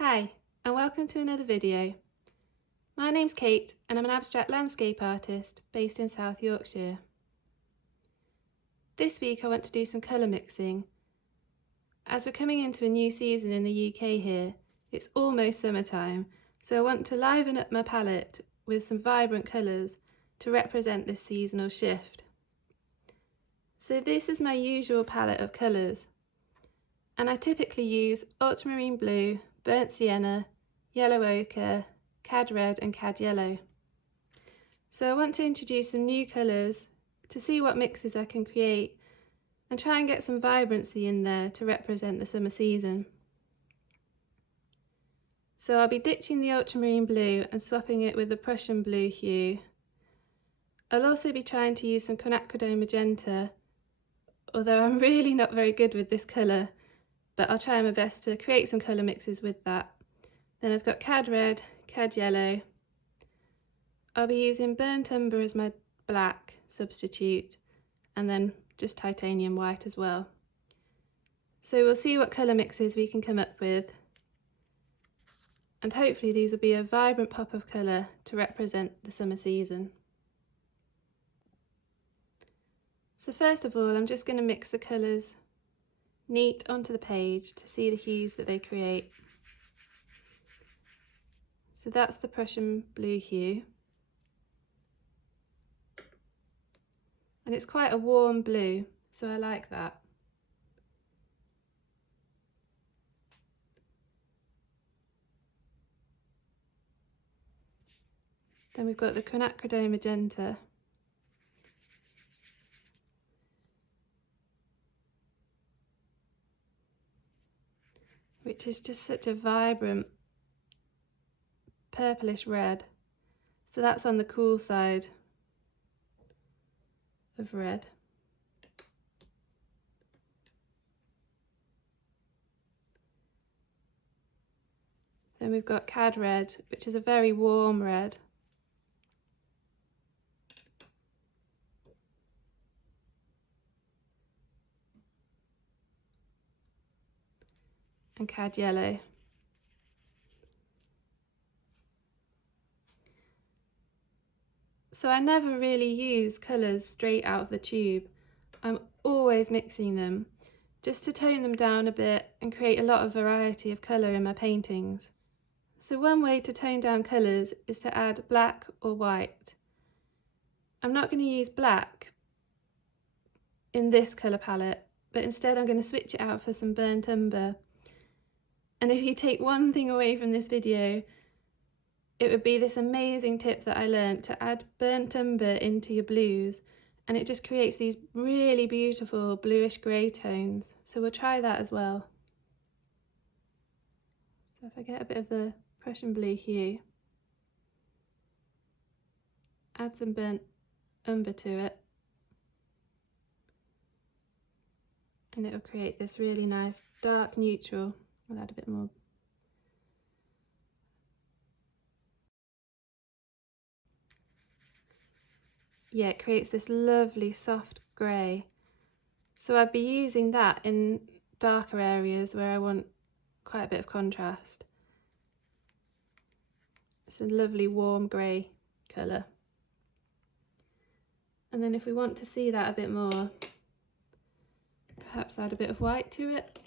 Hi, and welcome to another video. My name's Kate and I'm an abstract landscape artist based in South Yorkshire. This week I want to do some colour mixing. As we're coming into a new season in the UK here, it's almost summertime, so I want to liven up my palette with some vibrant colours to represent this seasonal shift. So this is my usual palette of colours, and I typically use ultramarine blue, burnt sienna, yellow ochre, cad red and cad yellow. So I want to introduce some new colours to see what mixes I can create and try and get some vibrancy in there to represent the summer season. So I'll be ditching the ultramarine blue and swapping it with the Prussian blue hue. I'll also be trying to use some quinacridone magenta, although I'm really not very good with this colour, but I'll try my best to create some colour mixes with that. Then I've got cad red, cad yellow. I'll be using burnt umber as my black substitute, and then just titanium white as well. So we'll see what colour mixes we can come up with, and hopefully these will be a vibrant pop of colour to represent the summer season. So first of all, I'm just going to mix the colours neat onto the page to see the hues that they create. So that's the Prussian blue hue, and it's quite a warm blue, so I like that. Then we've got the quinacridone magenta, which is just such a vibrant purplish red. So that's on the cool side of red. Then we've got cad red, which is a very warm red. And cad yellow. So I never really use colours straight out of the tube. I'm always mixing them, just to tone them down a bit and create a lot of variety of colour in my paintings. So one way to tone down colours is to add black or white. I'm not going to use black in this colour palette, but instead I'm going to switch it out for some burnt umber. And if you take one thing away from this video, it would be this amazing tip that I learned to add burnt umber into your blues, and it just creates these really beautiful bluish grey tones. So we'll try that as well. So if I get a bit of the Prussian blue hue, add some burnt umber to it, and it'll create this really nice dark neutral. I'll add a bit more. Yeah, it creates this lovely soft grey. So I'd be using that in darker areas where I want quite a bit of contrast. It's a lovely warm grey colour. And then if we want to see that a bit more, perhaps add a bit of white to it.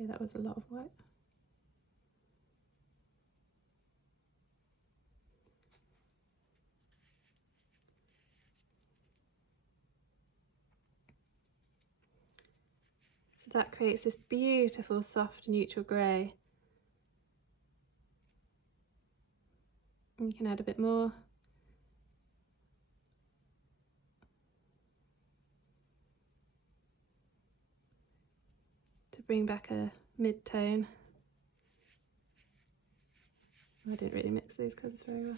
Okay, that was a lot of white. So that creates this beautiful soft neutral grey. And you can add a bit more. To bring back a mid-tone. I didn't really mix those colours very well.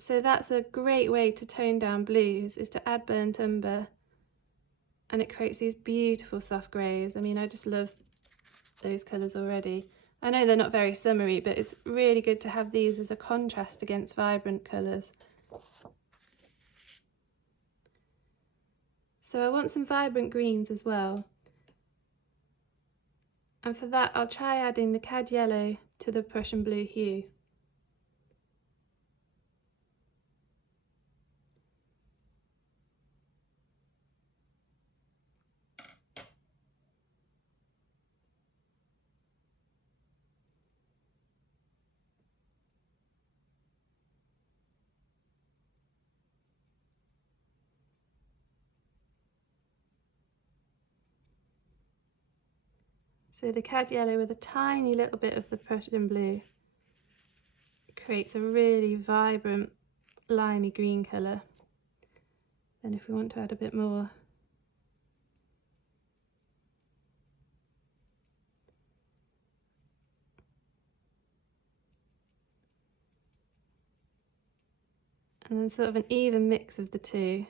So that's a great way to tone down blues, is to add burnt umber, and it creates these beautiful soft greys. I mean, I just love those colours already. I know they're not very summery, but it's really good to have these as a contrast against vibrant colours. So I want some vibrant greens as well. And for that I'll try adding the cad yellow to the Prussian blue hue. So the cad yellow with a tiny little bit of the Prussian blue creates a really vibrant limey green colour. And if we want to add a bit more, and then sort of an even mix of the two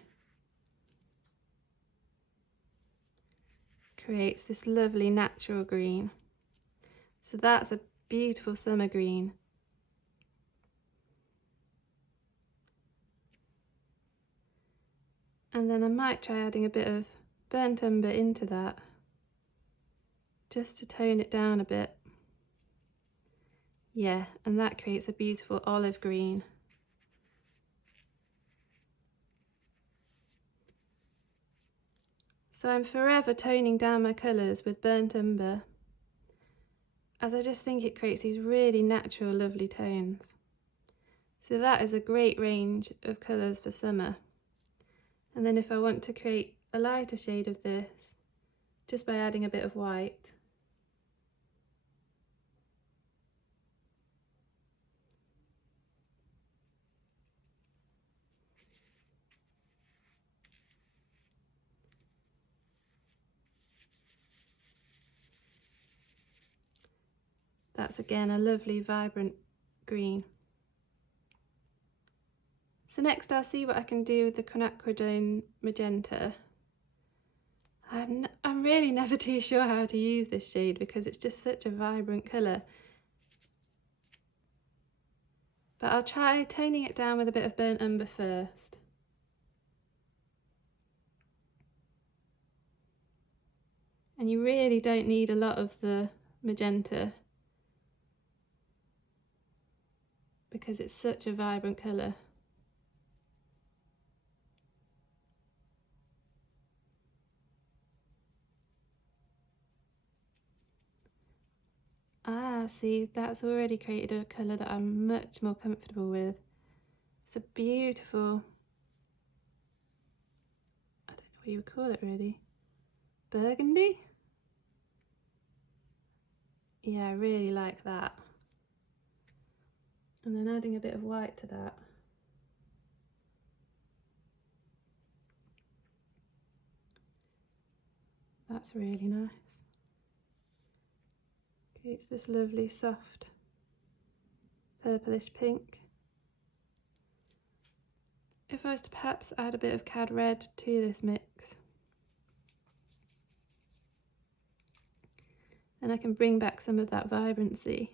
creates this lovely natural green. So that's a beautiful summer green. And then I might try adding a bit of burnt umber into that, just to tone it down a bit. Yeah, and that creates a beautiful olive green. So I'm forever toning down my colours with burnt umber, as I just think it creates these really natural, lovely tones. So that is a great range of colours for summer. And then if I want to create a lighter shade of this, just by adding a bit of white, that's again a lovely vibrant green. So next I'll see what I can do with the quinacridone magenta. I'm really never too sure how to use this shade because it's just such a vibrant colour. But I'll try toning it down with a bit of burnt umber first. And you really don't need a lot of the magenta because it's such a vibrant colour. Ah, see, that's already created a colour that I'm much more comfortable with. It's a beautiful, I don't know what you would call it really, burgundy? Yeah, I really like that. And then adding a bit of white to that. That's really nice. Creates this lovely soft purplish pink. If I was to perhaps add a bit of cad red to this mix, then I can bring back some of that vibrancy.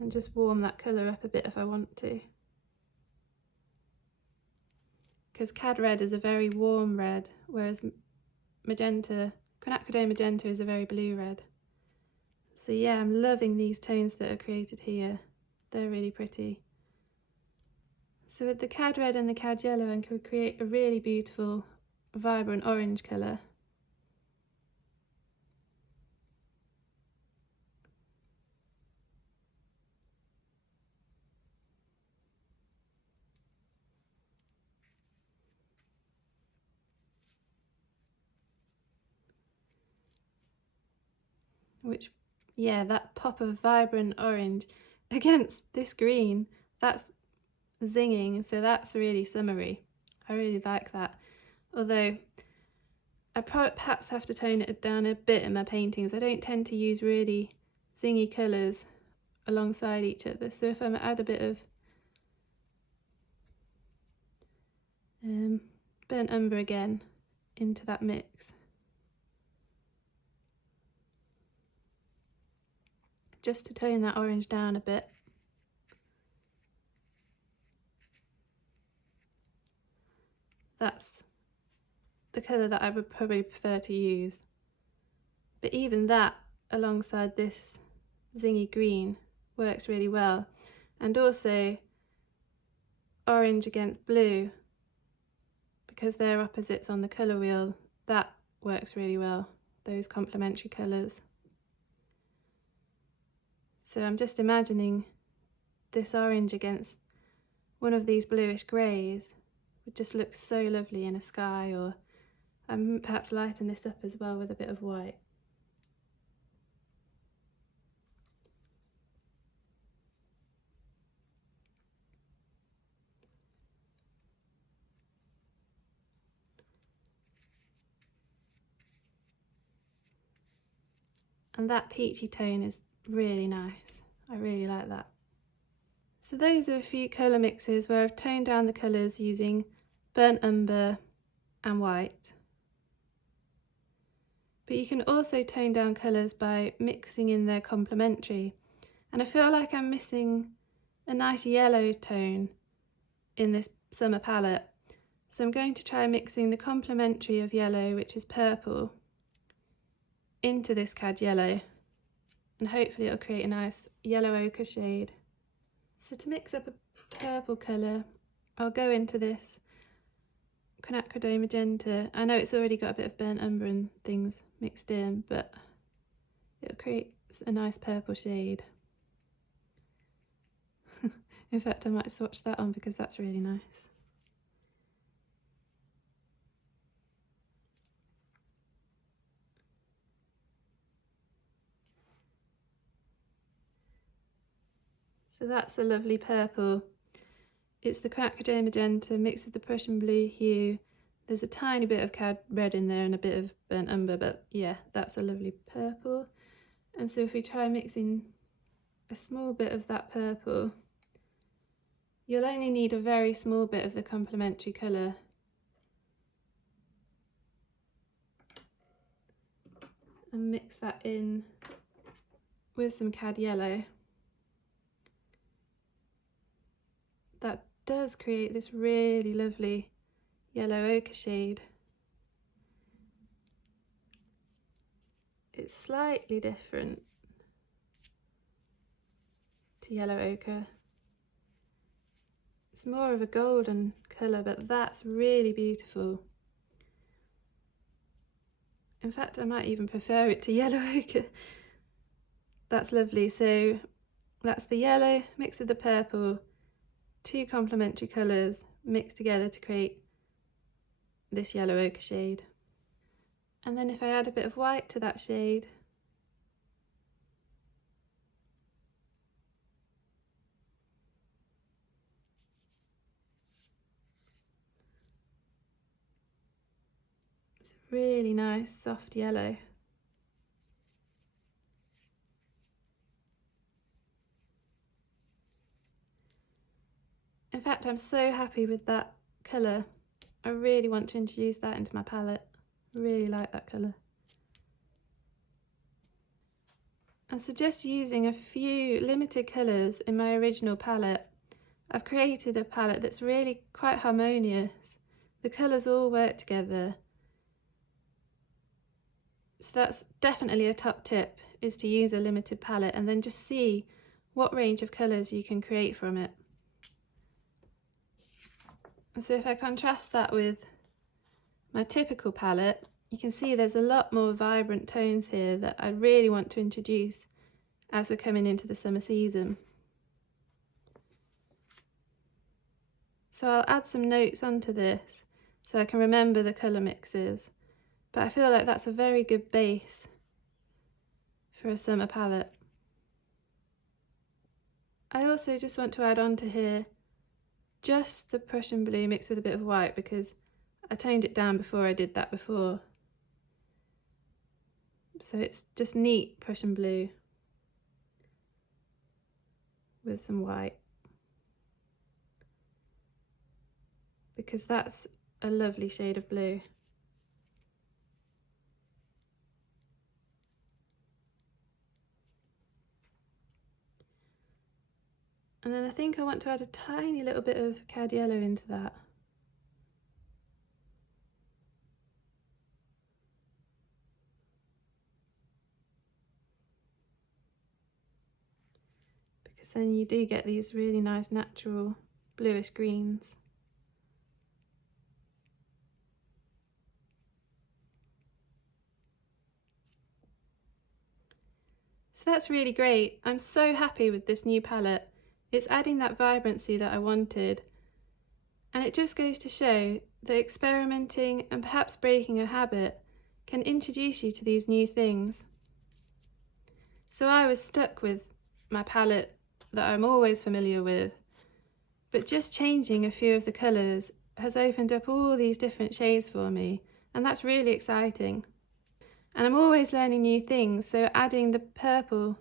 And just warm that colour up a bit if I want to. Because cad red is a very warm red, whereas magenta, quinacridone magenta is a very blue red. So yeah, I'm loving these tones that are created here. They're really pretty. So with the cad red and the cad yellow, I can create a really beautiful, vibrant orange colour. Which, yeah, that pop of vibrant orange against this green, that's zinging, so that's really summery. I really like that. Although I perhaps have to tone it down a bit in my paintings. I don't tend to use really zingy colours alongside each other, so if I add a bit of burnt umber again into that mix, just to tone that orange down a bit. That's the colour that I would probably prefer to use. But even that, alongside this zingy green, works really well. And also orange against blue, because they're opposites on the colour wheel, that works really well, those complementary colours. So I'm just imagining this orange against one of these bluish greys would just look so lovely in a sky, or I'm perhaps lighten this up as well with a bit of white. And that peachy tone is really nice. I really like that. So those are a few colour mixes where I've toned down the colours using burnt umber and white. But you can also tone down colours by mixing in their complementary. And I feel like I'm missing a nice yellow tone in this summer palette. So I'm going to try mixing the complementary of yellow, which is purple, into this cad yellow. And hopefully it'll create a nice yellow ochre shade. So to mix up a purple colour, I'll go into this Magenta. I know it's already got a bit of burnt umber and things mixed in, but it'll create a nice purple shade. In fact, I might swatch that on because that's really nice. So that's a lovely purple. It's the Magenta mixed with the Prussian blue hue. There's a tiny bit of cad red in there and a bit of burnt umber, but yeah, that's a lovely purple. And so if we try mixing a small bit of that purple, you'll only need a very small bit of the complementary colour. And mix that in with some cad yellow. That does create this really lovely yellow ochre shade. It's slightly different to yellow ochre. It's more of a golden colour, but that's really beautiful. In fact, I might even prefer it to yellow ochre. That's lovely. So that's the yellow mixed with the purple, two complementary colours mixed together to create this yellow ochre shade. And then if I add a bit of white to that shade, it's a really nice soft yellow. In fact, I'm so happy with that colour. I really want to introduce that into my palette. I really like that colour. And so just using a few limited colours in my original palette, I've created a palette that's really quite harmonious. The colours all work together. So that's definitely a top tip, is to use a limited palette and then just see what range of colours you can create from it. And so if I contrast that with my typical palette, you can see there's a lot more vibrant tones here that I really want to introduce as we're coming into the summer season. So I'll add some notes onto this so I can remember the colour mixes, but I feel like that's a very good base for a summer palette. I also just want to add onto here just the Prussian blue mixed with a bit of white, because I toned it down before I did that before. So it's just neat Prussian blue with some white, because that's a lovely shade of blue. And then I think I want to add a tiny little bit of cad yellow into that. Because then you do get these really nice natural bluish greens. So that's really great. I'm so happy with this new palette. It's adding that vibrancy that I wanted. And it just goes to show that experimenting and perhaps breaking a habit can introduce you to these new things. So I was stuck with my palette that I'm always familiar with, but just changing a few of the colours has opened up all these different shades for me, and that's really exciting. And I'm always learning new things, so adding the purple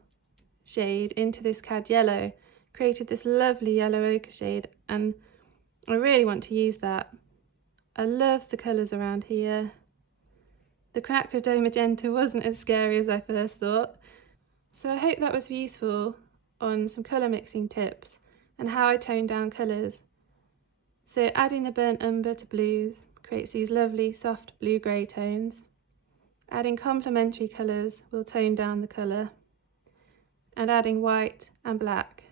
shade into this cad yellow created this lovely yellow ochre shade, and I really want to use that. I love the colours around here. The Quinacridone Magenta wasn't as scary as I first thought. So I hope that was useful on some colour mixing tips and how I tone down colours. So adding the burnt umber to blues creates these lovely soft blue-grey tones. Adding complementary colours will tone down the colour. And adding white and black.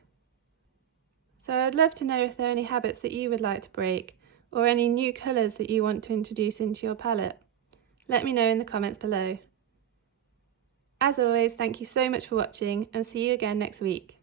So I'd love to know if there are any habits that you would like to break, or any new colours that you want to introduce into your palette. Let me know in the comments below. As always, thank you so much for watching, and see you again next week.